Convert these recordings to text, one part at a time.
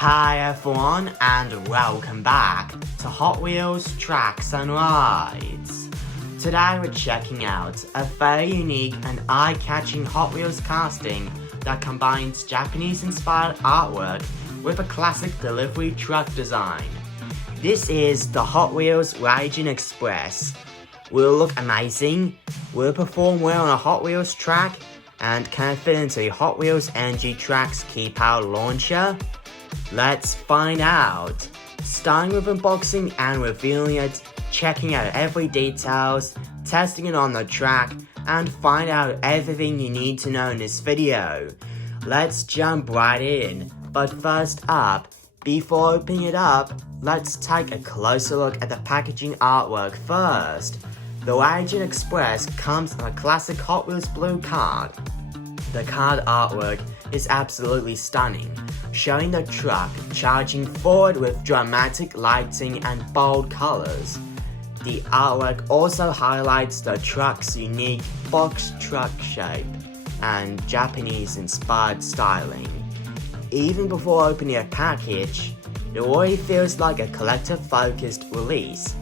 Hi everyone and welcome back to Hot Wheels Tracks and Rides. Today we're checking out a very unique and eye-catching Hot Wheels casting that combines Japanese-inspired artwork with a classic delivery truck design. This is the Hot Wheels Raijin Express. Will look amazing, will perform well on a Hot Wheels track, and can fit into the Hot Wheels NG Tracks key-powered launcher? Let's find out! Starting with unboxing and revealing it, checking out every details, testing it on the track, and find out everything you need to know in this video. Let's jump right in, but first up, before opening it up, let's take a closer look at the packaging artwork first. The Raijin Express comes in a classic Hot Wheels blue card. The card artwork is absolutely stunning, showing the truck charging forward with dramatic lighting and bold colors. The artwork also highlights the truck's unique box truck shape and Japanese-inspired styling. Even before opening a package, it already feels like a collector-focused release,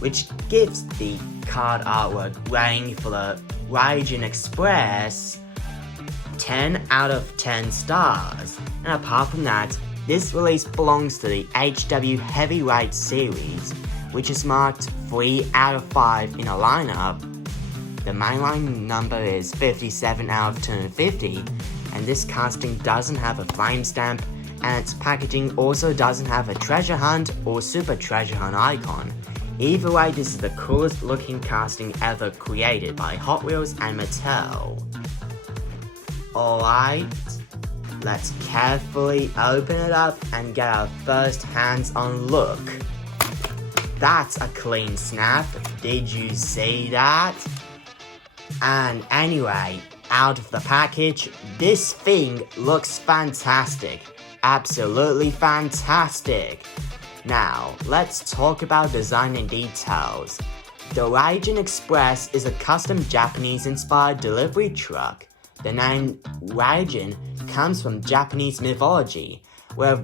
which gives the card artwork rating for the Raijin Express 10 out of 10 stars. And apart from that, this release belongs to the HW Heavyweight series, which is marked 3 out of 5 in a lineup. The Mainline number is 57 out of 250, and this casting doesn't have a flame stamp, and its packaging also doesn't have a treasure hunt or super treasure hunt icon. Either way, this is the coolest looking casting ever created by Hot Wheels and Mattel. Alright, let's carefully open it up and get our first hands-on look. That's a clean snap, did you see that? And anyway, out of the package, this thing looks fantastic. Absolutely fantastic. Now, let's talk about design and details. The Raijin Express is a custom Japanese-inspired delivery truck. The name Raijin comes from Japanese mythology, where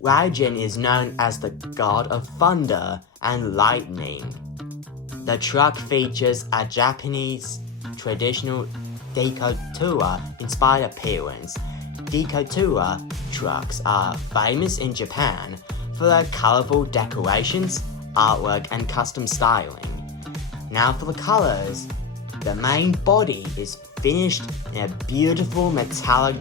Raijin is known as the god of thunder and lightning. The truck features a Japanese traditional Dekotora-inspired appearance. Dekotora trucks are famous in Japan for their colorful decorations, artwork, and custom styling. Now for the colors. The main body is finished in a beautiful metallic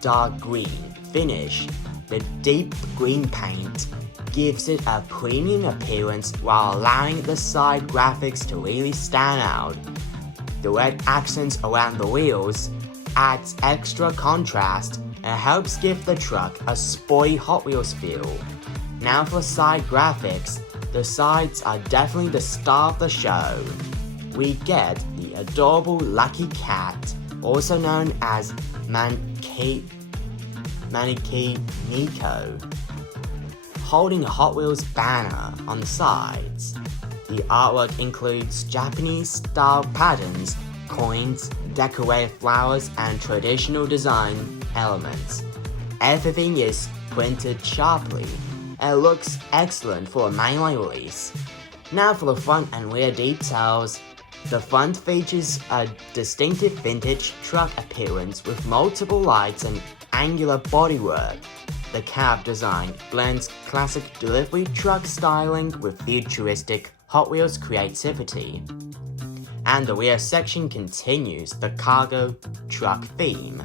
dark green finish. The deep green paint gives it a premium appearance while allowing the side graphics to really stand out. The red accents around the wheels adds extra contrast and helps give the truck a sporty Hot Wheels feel. Now for side graphics, the sides are definitely the star of the show. We get the adorable Lucky Cat, also known as Maneki Nico, holding a Hot Wheels banner on the sides. The artwork includes Japanese-style patterns, coins, decorated flowers, and traditional design elements. Everything is printed sharply, and it looks excellent for a mainline release. Now for the front and rear details. The front features a distinctive vintage truck appearance with multiple lights and angular bodywork. The cab design blends classic delivery truck styling with futuristic Hot Wheels creativity. And the rear section continues the cargo truck theme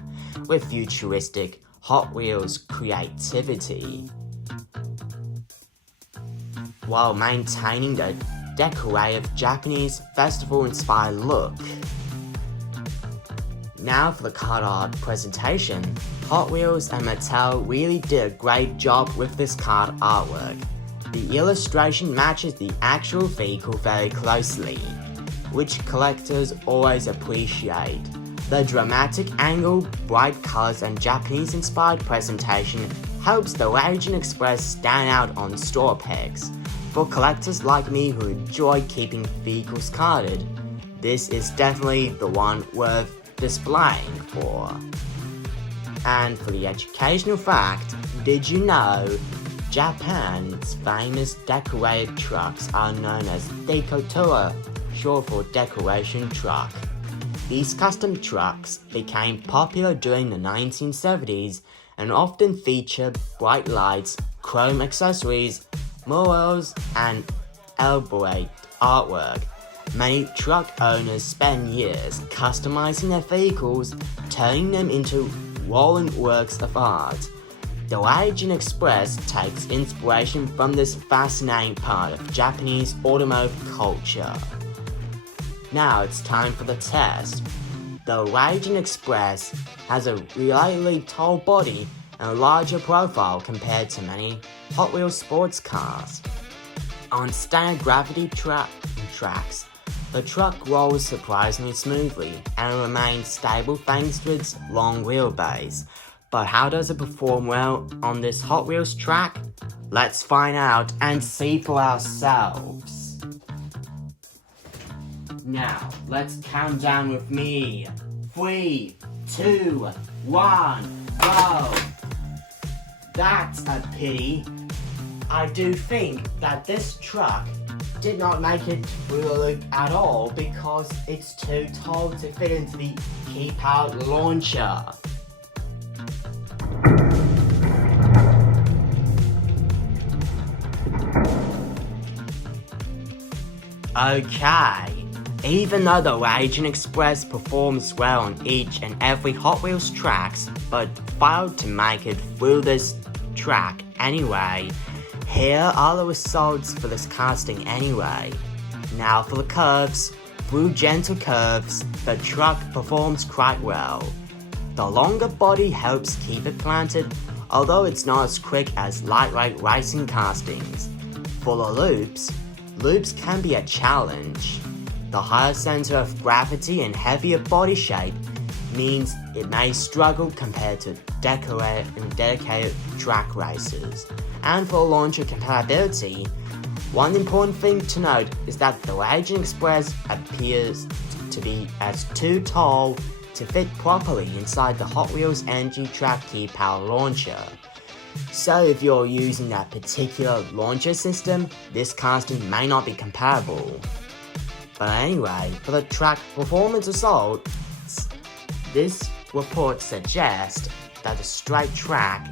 with futuristic Hot Wheels creativity, while maintaining the decorative Japanese festival-inspired look. Now for the card art presentation. Hot Wheels and Mattel really did a great job with this card artwork. The illustration matches the actual vehicle very closely, which collectors always appreciate. The dramatic angle, bright colors, and Japanese-inspired presentation helps the Raijin Express stand out on store pegs. For collectors like me who enjoy keeping vehicles carded, this is definitely the one worth displaying for. And for the educational fact, did you know Japan's famous decorated trucks are known as Dekotora, short for decoration truck. These custom trucks became popular during the 1970s and often feature bright lights, chrome accessories, murals, and elaborate artwork. Many truck owners spend years customizing their vehicles, turning them into rolling works of art. The Raijin Express takes inspiration from this fascinating part of Japanese automotive culture. Now it's time for the test. The Raijin Express has a relatively tall body and a larger profile compared to many Hot Wheels sports cars. On standard gravity tracks, the truck rolls surprisingly smoothly and remains stable thanks to its long wheelbase. But how does it perform well on this Hot Wheels track? Let's find out and see for ourselves. Now, let's count down with me. 3, 2, 1, go! That's a pity. I do think that this truck did not make it through the loop at all because it's too tall to fit into the key-powered launcher. Okay, even though the Raijin Express performs well on each and every Hot Wheels tracks, but failed to make it through this track anyway, here are the results for this casting anyway. Now for the curves. Through gentle curves, the truck performs quite well. The longer body helps keep it planted, although it's not as quick as lightweight racing castings. For the loops can be a challenge. The higher center of gravity and heavier body shape means it may struggle compared to dedicated track races. And for launcher compatibility, one important thing to note is that the Raijin Express appears to be as too tall to fit properly inside the Hot Wheels Energy Track Key Power Launcher. So if you're using that particular launcher system, this casting may not be compatible. But anyway, for the track performance results, this report suggests that the straight track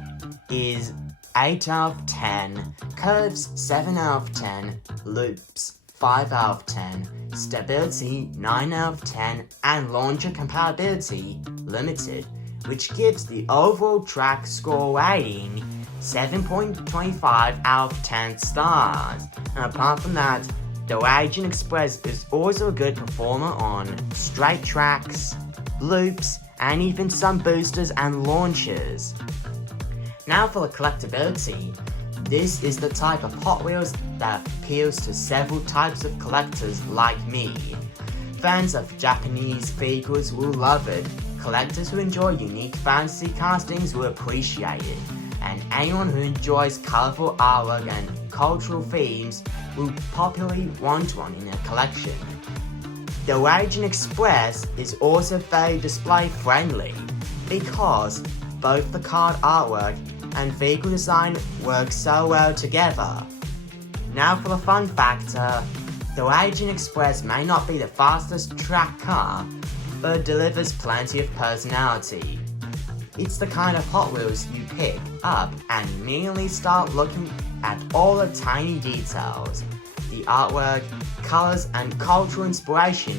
is 8 out of 10, curves 7 out of 10, loops 5 out of 10, stability 9 out of 10, and launcher compatibility limited, which gives the overall track score rating 7.25 out of 10 stars. And apart from that, the Raijin Express is also a good performer on straight tracks, loops, and even some boosters and launchers. Now for the collectibility. This is the type of Hot Wheels that appeals to several types of collectors like me. Fans of Japanese vehicles will love it, collectors who enjoy unique fantasy castings will appreciate it, and anyone who enjoys colorful artwork and cultural themes will popularly want one in their collection. The Raijin Express is also very display friendly because both the card artwork and vehicle design work so well together. Now for the fun factor. The Raijin Express may not be the fastest track car, but it delivers plenty of personality. It's the kind of Hot Wheels you pick up and immediately start looking at all the tiny details, the artwork, colors, and cultural inspiration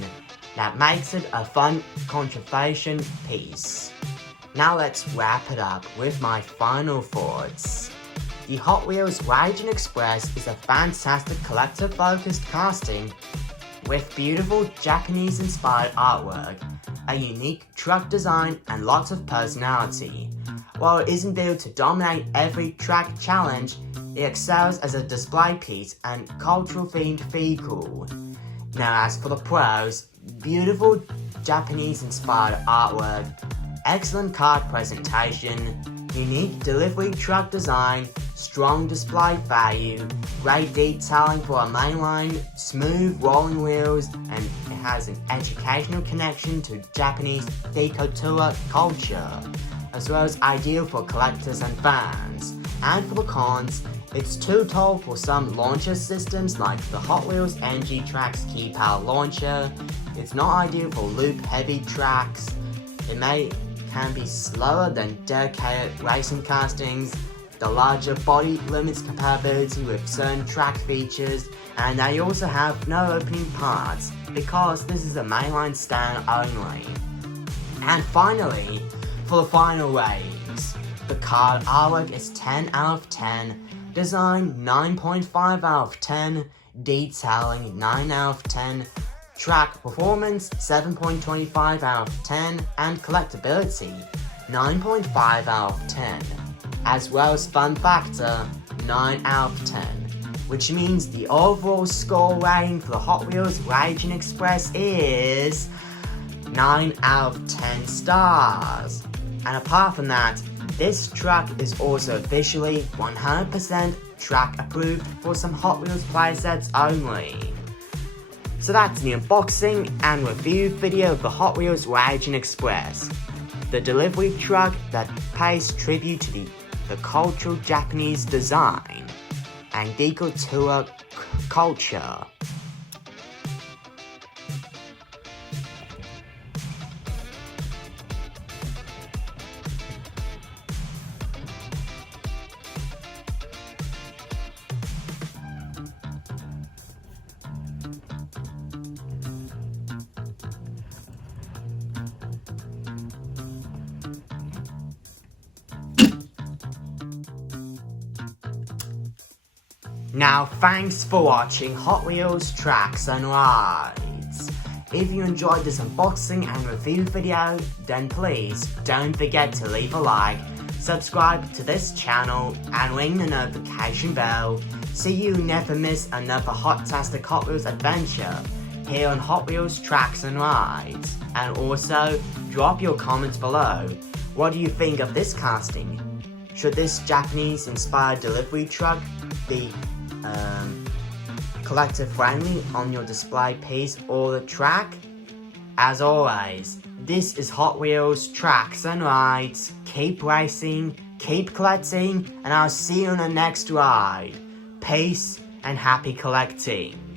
that makes it a fun conservation piece. Now let's wrap it up with my final thoughts. The Hot Wheels Raijin Express is a fantastic collector-focused casting with beautiful Japanese-inspired artwork, a unique truck design, and lots of personality. While it isn't built to dominate every track challenge, it excels as a display piece and cultural-themed vehicle. Now as for the pros, beautiful Japanese-inspired artwork, excellent card presentation, unique delivery truck design, strong display value, great detailing for a mainline, smooth rolling wheels, and it has an educational connection to Japanese Dekotora culture. as well as ideal for collectors and fans. And for the cons, it's too tall for some launcher systems like the Hot Wheels NG Tracks Key Power Launcher. It's not ideal for loop heavy tracks. It can be slower than dedicated racing castings. The larger body limits compatibility with certain track features, and they also have no opening parts because this is a mainline stand only. And finally, for the final ratings, the card artwork is 10 out of 10, design 9.5 out of 10, detailing 9 out of 10, track performance 7.25 out of 10, and collectability 9.5 out of 10, as well as fun factor 9 out of 10, which means the overall score rating for the Hot Wheels Raijin Express is 9 out of 10 stars. And apart from that, this truck is also officially 100% track approved for some Hot Wheels playsets only. So that's the unboxing and review video of the Hot Wheels Raijin Express, the delivery truck that pays tribute to the cultural Japanese design and Dekotora culture. Now thanks for watching Hot Wheels Tracks and Rides. If you enjoyed this unboxing and review video, then please don't forget to leave a like, subscribe to this channel and ring the notification bell so you never miss another hot-tastic Hot Wheels adventure here on Hot Wheels Tracks and Rides. And also, drop your comments below. What do you think of this casting? Should this Japanese-inspired delivery truck be collector friendly on your display piece or the track? As always, this is Hot Wheels Tracks and Rides. Keep racing, keep collecting, and I'll see you on the next ride. Peace and happy collecting.